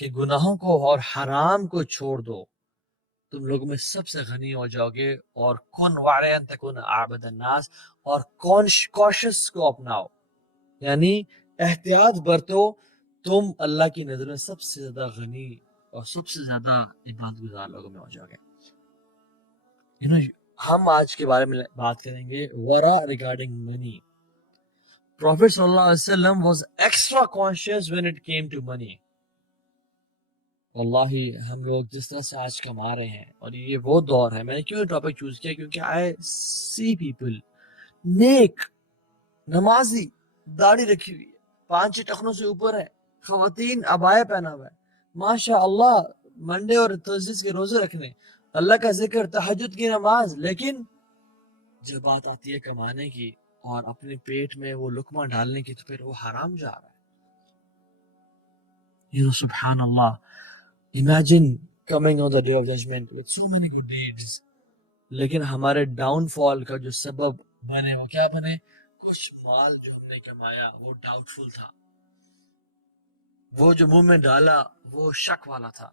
کہ گناہوں کو اور حرام کو چھوڑ دو، تم لوگوں میں سب سے غنی ہو جاؤ گے، اور کن وارین تکون عابد الناس، اور کوشش کو اپناؤ، یعنی احتیاط برتو، تم اللہ کی نظر میں سب سے زیادہ غنی اور سب سے زیادہ عبادت گزار لوگوں میں ہو جاؤ گے۔ ہم آج کے بارے میں بات کریں گے ورا ریگارڈنگ منی۔ Prophet صلی اللہ علیہ وسلم was extra cautious when it came to money۔ واللہ ہم لوگ جس طرح سے آج کما رہے ہیں، اور یہ وہ دور ہے، میں نے کیوں ٹاپک چوز کیا، کیونکہ I see people نیک، نمازی، داڑھی رکھی ہوئی ہے، 5 ٹخنوں سے اوپر ہے، خواتین عبایا پہنا ہوا ہے، ماشاء اللہ منڈے اور تھرسڈے کے روزے رکھنے، اللہ کا ذکر، تہجد کی نماز، لیکن جب بات آتی ہے کمانے کی اور اپنے پیٹ میں وہ لقمہ ڈالنے کی، تو پھر وہ حرام جا رہا ہے۔ سبحان اللہ، imagine coming on the day of judgment with so many good deeds، لیکن ہمارے ڈاؤن فال کا جو سبب بنے وہ کیا بنے؟ کچھ مال جو ہم نے کمایا وہ ڈاؤٹ فل تھا، وہ جو منہ میں ڈالا وہ شک والا تھا،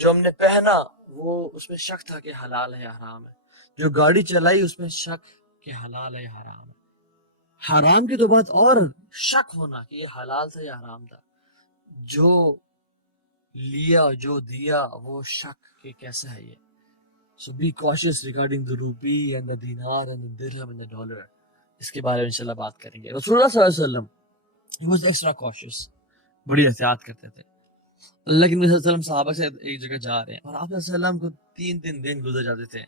جو ہم نے پہنا وہ اس میں شک تھا کہ حلال ہے یا حرام ہے، جو گاڑی چلائی اس میں شک کہ حلال ہے یا حرام ہے، حرام کی تو بات اور شک ہونا کہ یہ حلال تھا یا حرام تھا، جو لیا جو دیا وہ شک کہ کیسا ہے یہ۔ So be cautious regarding the rupee and the dinar and the dirham and the dollar۔ اس کے بارے میں انشاءاللہ بات کریں گے۔ رسول اللہ صلی اللہ علیہ وسلم he was extra cautious، بڑی احتیاط کرتے تھے۔ اللہ کے نبی صلی اللہ علیہ وسلم صحابہ سے ایک جگہ جا رہے ہیں، اور آپ صلی اللہ علیہ وسلم کو 3 دن گزر جاتے تھے،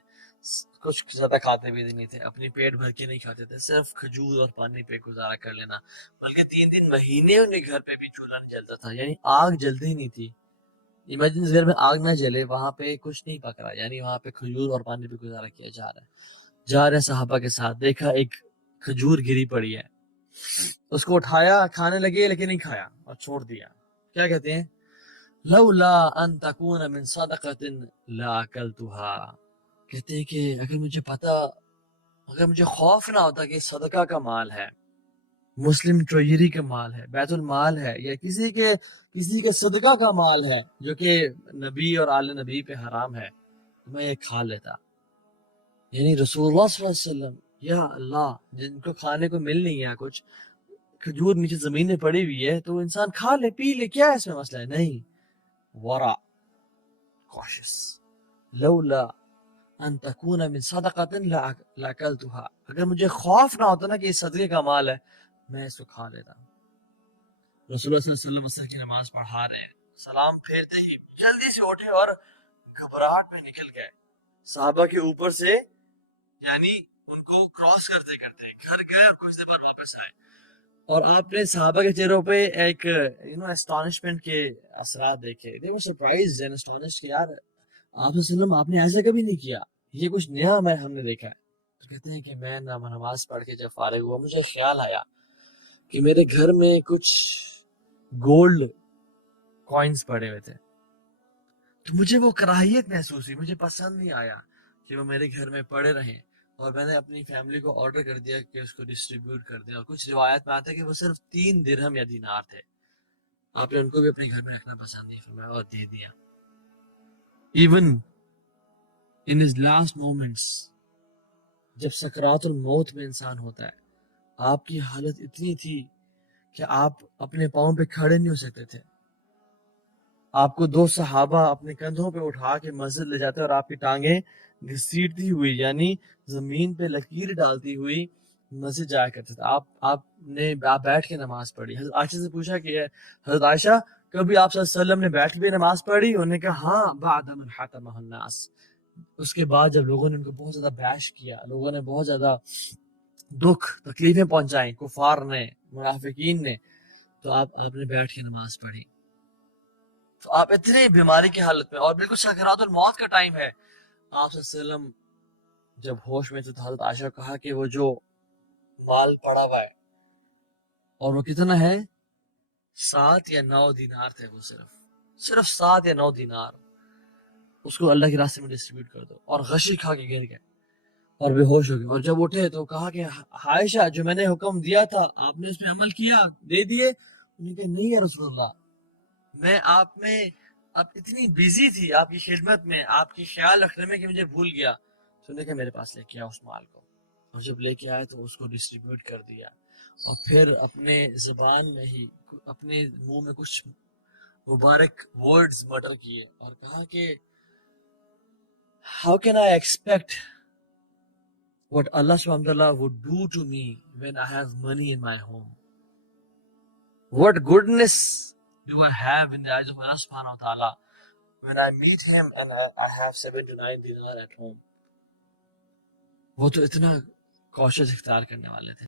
کچھ زیادہ کھاتے بھی نہیں تھے، اپنی پیٹ بھر کے نہیں کھاتے تھے، صرف کھجور اور پانی پہ گزارا کر لینا، بلکہ 3 مہینے ان کے گھر پہ بھی چولہا نہیں جلتا تھا، یعنی آگ جلتی ہی نہیں تھی۔ ایمیجن اگر میں آگ نہ جلے، وہاں پہ کچھ نہیں پک رہا، یعنی وہاں پہ کھجور اور پانی پہ گزارا کیا جا رہا ہے۔ جا رہے صحابہ کے ساتھ، دیکھا ایک کھجور گری پڑی ہے، اس کو اٹھایا، کھانے لگے لیکن نہیں کھایا اور چھوڑ دیا۔ کیا کہتے ہیں؟ لولا ان تکون من صدقۃ لاکلتها، کہتے ہیں کہ اگر مجھے خوف نہ ہوتا کہ صدقہ کا مال ہے، مسلم ٹریجری کا مال ہے، بیت المال ہے، یا کسی کے صدقہ کا مال ہے جو کہ نبی اور آل نبی پہ حرام ہے، تو میں یہ کھا لیتا۔ یعنی رسول اللہ صلی اللہ علیہ وسلم، یا اللہ، جن کو کھانے کو مل نہیں ہے، کچھ کھجور نیچے زمین میں پڑی ہوئی ہے تو انسان کھا لے، پی لے، کیا اس میں مسئلہ ہے؟ نہیں، ورع، cautious، لولا ان تکون من صدقۃ لاکلتها، اگر مجھے خوف نہ ہوتا نا کہ یہ صدقے کا مال ہے، میں اس کو کھا لیتا۔ رسول اللہ صلی اللہ علیہ وسلم عصر کی نماز پڑھا رہے ہیں، سلام پھیرتے ہی جلدی سے اٹھے اور گھبراہٹ میں نکل گئے صحابہ کے اوپر سے، یعنی ان کو کراس کرتے کرتے گھر گئے اور کچھ دیر بعد واپس آئے، اور آپ نے صحابہ کے چہروں پہ ایک اسٹانشمنٹ کے اثرات دیکھے۔ they were surprised and astonished کہ یار آپ صلی اللہ علیہ وسلم آپ نے ایسا کبھی نہیں کیا، یہ کچھ نیا ہم نے دیکھا ہے۔ تو کہتے ہیں کہ میں نماز پڑھ کے جب فارغ ہوا، مجھے خیال آیا کہ میرے گھر میں کچھ گولڈ کوائنز پڑے ہوئے تھے، تو مجھے وہ کراہیت محسوس ہوئی، مجھے پسند نہیں آیا کہ وہ میرے گھر میں پڑے رہیں، اور میں نے اپنی فیملی کو آرڈر کر دیا کہ اس کو ڈسٹریبیوٹ کر دیں، اور کچھ روایت میں آتا ہے کہ وہ صرف 3 درہم یا دینار تھے، آپ نے ان کو بھی اپنے گھر میں رکھنا پسند نہیں فرمایا اور دے دیا۔ Even in his last moments، جب سکرات الموت میں انسان ہوتا ہے، آپ کی حالت اتنی تھی کہ آپ اپنے پاؤں پہ کھڑے نہیں ہو سکتے تھے، آپ کو 2 صحابہ اپنے کندھوں پہ اٹھا کے مسجد لے جاتے اور آپ کی ٹانگیں گھسیٹتی ہوئی، یعنی زمین پہ لکیر ڈالتی ہوئی مسجد جایا کرتے تھے۔ آپ بیٹھ کے نماز پڑھی۔ حضرت عائشہ سے پوچھا کہ حضرت عائشہ کبھی آپ صلی اللہ علیہ وسلم نے بیٹھ کے نماز پڑھی؟ انہوں نے کہا ہاں، بعد من حتمہ الناس، اس کے بعد جب لوگوں نے ان کو بہت زیادہ بیش کیا، لوگوں نے بہت زیادہ دکھ تکلیفیں پہنچائیں، کفار نے، منافقین نے، تو آپ نے بیٹھ کے نماز پڑھی۔ تو آپ اتنی بیماری کی حالت میں، اور بالکل سکرات الموت کا ٹائم ہے، آپ صلی اللہ علیہ وسلم جب ہوش میں تھے تو حضرت عائشہ کو کہا کہ وہ جو مال پڑا ہوا ہے، اور وہ کتنا ہے، 7 یا 9 دینار تھے، وہ صرف 7 یا 9 دینار، اس کو اللہ کے راستے میں ڈسٹریبیوٹ کر دو، اور غشی کھا کے گر گئے اور بے ہوش ہو گئے، اور جب اٹھے تو کہا کہ عائشہ جو میں نے حکم دیا تھا آپ نے اس میں عمل کیا، دے دیے؟ انہوں نے کہا نہیں یا رسول اللہ، میں آپ میں اب اتنی بیزی تھی آپ کی خدمت میں، آپ کی خیال رکھنے میں کہ مجھے بھول گیا. سننے کہ میرے پاس لے کے آیا اس مال کو، اور جب لے کے آئے تو اس کو ڈسٹریبیوٹ کر دیا، اور پھر اپنے زبان میں ہی اپنے منہ میں کچھ مبارک ورڈز مٹر کیے اور کہا کہ how can I expect what Allah subhanahu wa ta'ala would do to me when I have money in my home? What goodness do I have in the eyes of Allah subhanahu wa ta'ala when I meet him and I have 7 to 9 dinar at home? وہ تو اتنا کوشش اختیار کرنے والے تھے.